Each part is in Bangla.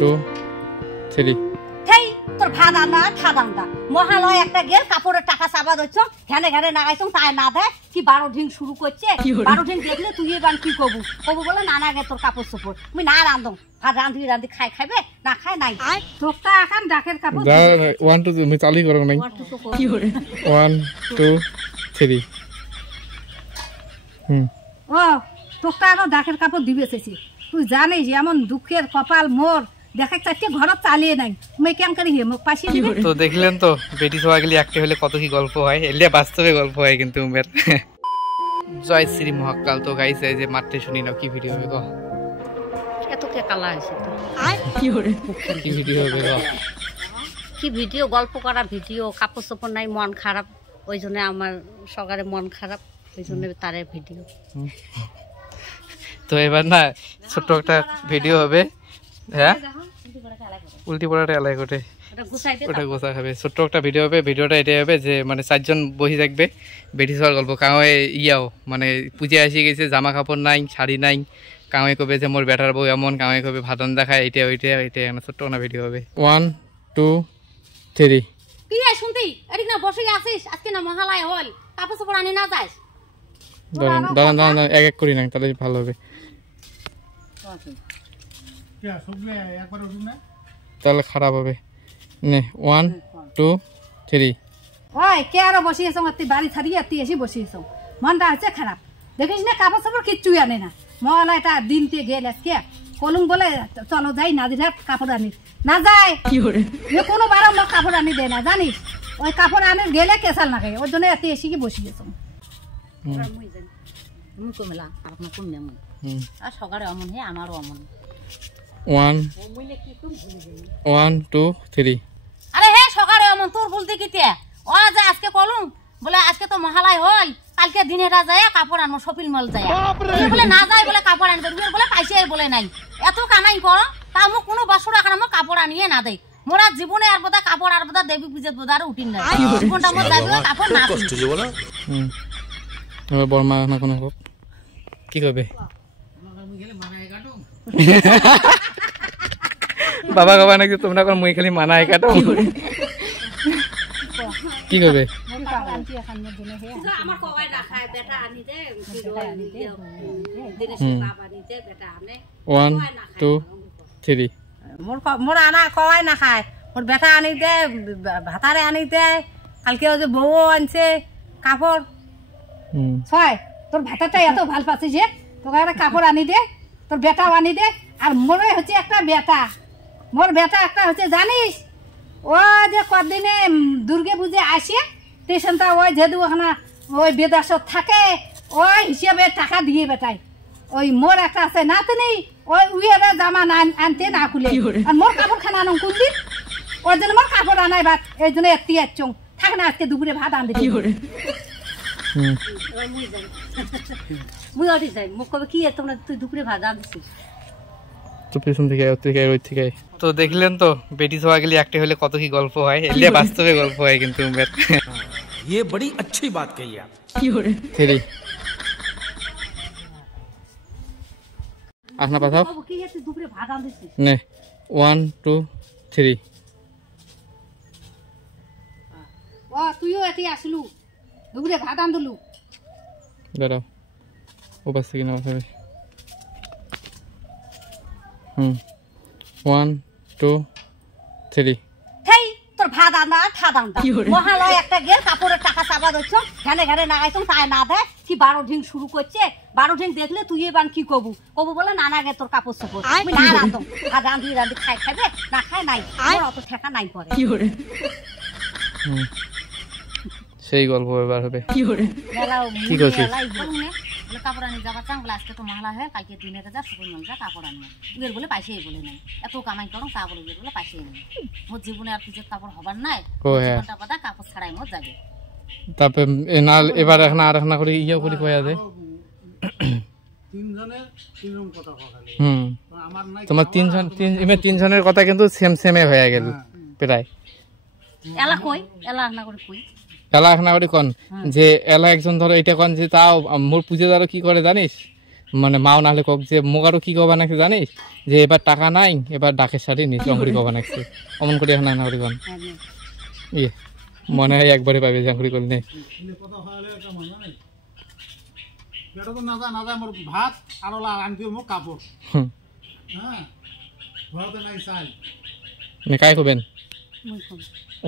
2 3 হেই তোর ভাদা না ঠাদান্দা মহালয় একটা গেল কাপড়ের টাকা চাবা দইছ ঘানে ঘানে নাগাইছ তাই না দে কি 12 ঢিং শুরু করছে 12 ঢিং দেখলে তুই এবার কি কবু কবু বলে না না গে তোর কাপড় চোপড় আমি না রান্ধম আর রান্ধি রান্ধি খাইবে না খায় নাই তোরটা এখন ডাকের কাপড় 1 2 আমি চালু করব নাই কি করে 1 2 3 ও তোরটা এখন ডাকের কাপড় দিবেছেছি তুই জানিস এমন দুঃখের কপাল মোর দেখে চারটে ঘর চালিয়ে নাই মই কেন করি হে মোক পাশে দিবে তো দেখলেন তো বেটি সবাই গেলে একটা হলে কত কি গল্প হয় এলিয়া বাস্তবে গল্প হয় কিন্তু উমের জয় শ্রী মহাকাল তো গাইস এই যে মাঠে শুনি নাও কি ভিডিও হবে গো এত কে কালা আছে তো কি করে কি ভিডিও হবে গো কি ভিডিও গল্প করা ভিডিও কাপড় চোপড় নাই মন খারাপ ওই জন্য আমার সকালে মন খারাপ ওই জন্য তারে ভিডিও তো এবার না ছোট একটা ভিডিও হবে হ্যাঁ উল্টি পড়াটা এলাই করে ওটা গোছা খাবে ছোট্ট একটা ভিডিও হবে ভিডিওটা এটাই হবে যে মানে 4 জন বসে থাকবে বেটি সবার গল্প কাউয়ে ইয়াও মানে পূজা এসে গেছে জামা কাপড় নাই শাড়ি নাই কাউয়ে কবে যে মোর বেটার বউ এমন কাউয়ে কবে ভাতন দেখায় এটা ওইটা একটা ছোট্ট একটা ভিডিও হবে 1 2 3 কি রে শুনতি এদিক না বসে আছিস আজকে না মহালয়া হল কাপড় চোপড় আনি না যাস দাঁড়ান এক এক করি না তাহলে ভালো হবে তাহলে খারাপ হবে নে 1 2 3 ওই কে আর বসিয়েছ তুই বাড়ি ছাড়িয়ে তুই এসে বসিয়েছ মনটা হচ্ছে খারাপ দেখিস না কাপড় চাপড় কিচ্ছু আনে না মহালয়টা দিনতে গেল আজকে কলুম বলে চলো যাই নাদিরহাট কাপড় আনি না যায় কি করে কোনো বারো লোক কাপড় আনি দেয় না জানিস ওই কাপড় আনে গেলে কেসাল না খাই ওর জন্য এত এসে কি বসিয়েছ আর সকালে অমন হে আমারও অমন 1 2 3 আরে হে সকালে অমন তোর বলতে কিতে ও যে আজকে কলুম বলে আজকে তো মহালয় হল কালকে দিনেটা যায় কাপড় আনবো শপিং মল যায় বলে না যায় বলে কাপড় আনবে বলে পাইছে বলে নাই এত কামাই কর তা মোক কোনো বছর এখন আমার কাপড় আনিয়ে না দেয় মোরা জীবনে আর বোধা কাপড় আর বোধা দেবী পূজা বোধা আর উঠিন না জীবনটা মোর যাবে কাপড় না কষ্ট যে বলো বর্মা না কোনো হোক কি করবে বাবা বাবা নাকি তোমরা কোন মুই খালি মানায় কাটো কি করবে আমার কবাই রাখায় বেটা আনি দে বেটা আনে 1 2 3 মোর আনা কবাই না খায় মোর বেটা আনি দে ভাতারে আনি দে কালকে যে বউ আনছে কাপড় ছয় তোর ভাতাটা এত ভাল পাচ্ছিস যে তোকে একটা কাপড় আনি দে তোর বেটাও আনি দে আর মোরে হচ্ছে একটা বেটা মোর বেটা একটা হচ্ছে জানিস ও যে কদিনে দুর্গে পুজো আসে স্টেশনটা ওই যেহেতু ওখানে ওই বেদাসত থাকে ওই হিসেবে টাকা দিয়ে বেটাই ওই মোর একটা আছে না তো নেই ওই উইয়ারে জামা আনতে না খুলে আর মোর কাপড় খানা আনো কোন দিন ওর জন্য মোর কাপড় আনাই ভাত এই জন্য এত্তি চং থাক না আজকে দুপুরে ভাত আনতে কি করে মুই ওটি যাই মুখ কবে কি তোমরা তুই দুপুরে ভাত আনছিস তো পেছন থেকে ওই থেকে তো দেখলেন তো বেটি সবাই গেলে একটা হলে কত কি গল্প হয় এলিয়া বাস্তবে গল্প হয় কিন্তু উমের ये बड़ी अच्छी बात कही आप কি করে 3 আসনা পাঠাও কি তুই দুপুরে ভাত আনছিস নে 1 2 3 ও তুইও এটি আসলু দুপুরে ভাত আনদলু দাঁড়াও ও পাশে কিনা হবে 1 2 3 হেই তোর ভাত আনা ঠাদান্দা মহালয় একটা গেল কাপড়ের টাকা চাবা দইছ ঘানে ঘানে নাগাইছ তাই না দে কি 12 ঢিং শুরু করছে 12 ঢিং দেখলে তুই এবার কি কবু কবু বলে না না গে তোর কাপড় চোপড় আমি না রান্ধম আর রান্ধি রান্ধি খাইবে না খায় নাই আমার অত ঠেকা নাই পরে কি করে সেই গল্প এবার হবে কি করে কি করছিস কাপড় আনি যাবা চাঙ্গলা আজকে তো মহালয় হয় কালকে দিনে যা শপিং মল যা কাপড় আনবো উগের বলে পাইছেই বলে নাই এত কামাই করো তা বলে বলে পাইছেই নাই মোর জীবনে আর পুজোর কাপড় হবার নাই জীবনটা বাদা কাপড় ছাড়াই মোর যাবে তারপরে না এবার এখন আর এখন করে ইয়া করে কয়া যায় তিনজনের তিনরকম কথা খালি আমার নাই তোমার তিনজনের কথা কিন্তু সেম সেমে হয়ে গেল প্রায় এলা কই এলা না করে কই এলা এখন করি কোন যে এলা একজন ধরো এটা কোন যে তাও মোর পুজো ধরো কি করে জানিস মানে মাও নাহলে কক যে মোকারও কি কবা নাকি জানিস যে এবার টাকা নাই এবার ডাকের শাড়ি নিস জাঙ্গুরি কবা নাকি অমন করে এখন না করি ইয়ে মনে হয় একবারে পাবে জাঙ্গুরি করলে কথা হলে একটা মজা নাই এটা তো না যা মোর ভাত আর ওলা আনতে মো কাপড় হ্যাঁ ঘরতে নাই চাই কাই খাবেন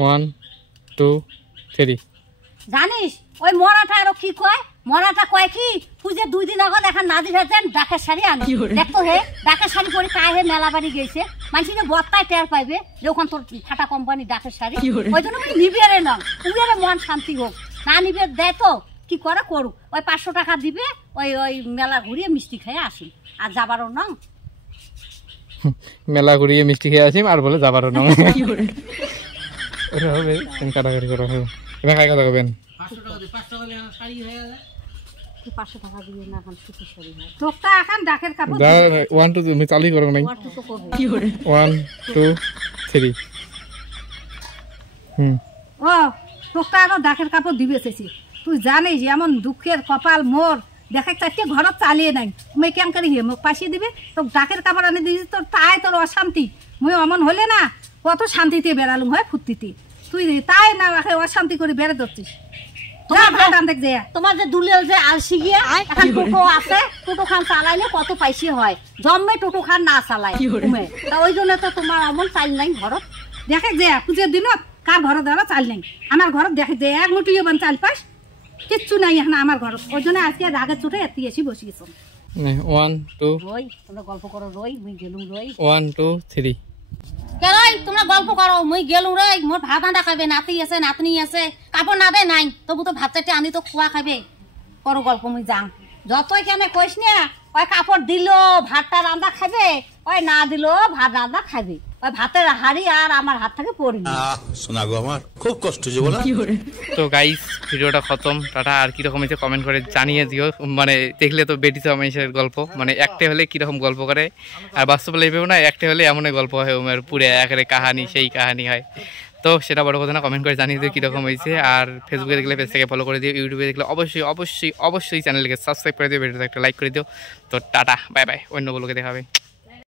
1 2 3 জানিস ওই মরাটা আরো কি কয় মরাটা কয় কি পুজে 2 দিন আগে দেখা নাজি ভেজেন ডাকের শাড়ি আনি দেখতো হে ডাকের শাড়ি পরে কায় হে মেলা বাড়ি গেছে মানুষকে বত্তায় টের পাইবে যখন তোর ফাটা কোম্পানি ডাকের শাড়ি ওই জন্য আমি নিবিয়ারে না উবিয়ারে মন শান্তি হোক না নিবে দেয় তো কি করে করুক ওই 500 টাকা দিবে ওই ওই মেলা ঘুরিয়ে মিষ্টি খেয়ে আসি আর যাবারও না মেলা ঘুরিয়ে মিষ্টি খেয়ে আসি আর বলে যাবারও না ওটা হবে কাটাকাটি করা হবে এবার কাই কথা কবেন 500 টাকা দিয়ে 5 টাকা দিয়ে শাড়ি হয়ে যায় 500 টাকা দিয়ে না এখন সুতি শাড়ি হয় তোকটা এখন ডাকের কাপড় 1 2 তুমি চালু করো নাই 1 2 3 ও তোকটা আরো ডাকের কাপড় দিবে চেয়েছি তুই জানিস এমন দুঃখের কপাল মোর দেখে চারটে ঘরত চালিয়ে নাই মুই কেন করি হে মোক পাশিয়ে দিবে তো ডাকের কাপড় আনি দিয়েছি তোর তাই তোর অশান্তি মুই অমন হলে না কত শান্তিতে বেড়ালুম হয় ফুর্তিতে তুই তাই না অশান্তি করে বেড়ে ধরছিস তোমার যে দুলেও যে আলসি গিয়ে এখন টোটো আছে টোটো খান চালাইলে কত পাইসি হয় জন্মে টোটো খান না চালাই তা ওই জন্য তো তোমার এমন চাল নাই ঘরত দেখে যে পুজোর দিনত কার ঘরত ধরো চাল নাই আমার ঘরত দেখে যে এক মুঠি চাল পাস কিচ্ছু নাই এখন আমার ঘরত ওই জন্য আজকে রাগের চোটে এত এসে বসিয়েছ 1 2 রই তোমরা গল্প করো রই মুই গেলুম রই 1 2 3 কেরাই তোমরা গল্প করো মুই গেলুম রই মোর ভাত আন্দা খাবে নাতি আছে নাতনি আছে কাপড় না দে নাই তবু তো ভাত চারটে আনি তো খোয়া খাবে করো গল্প মুই যাং যতই কেন কইস না ওই কাপড় দিল ভাতটা রান্না খাবে ওই না দিল ভাত রান্না খাবে ওই ভাতের হাড়ি আর আমার হাত থেকে পড়ি শোনা গো আমার খুব কষ্ট যে বলা তো গাইস ভিডিওটা খতম টাটা আর কিরকম হয়েছে কমেন্ট করে জানিয়ে দিও মানে দেখলে তো বেটি চামেশের গল্প মানে একটা হলে কিরকম গল্প করে আর বাস্তব লাইফেও না একটা হলে এমনই গল্প হয় ওমের পুরে একেবারে কাহানি সেই কাহানি হয় তো সেটা বড় কথা না কমেন্ট করে জানিয়ে দিও কীরকম হয়েছে আর ফেসবুকে দেখলে পেজটাকে ফলো করে দিও ইউটিউবে দেখলে অবশ্যই অবশ্যই অবশ্যই চ্যানেলকে সাবস্ক্রাইব করে দিও ভিডিওতে একটা লাইক করে দিও তো টাটা বাই বাই অন্য বলোকে দেখাবে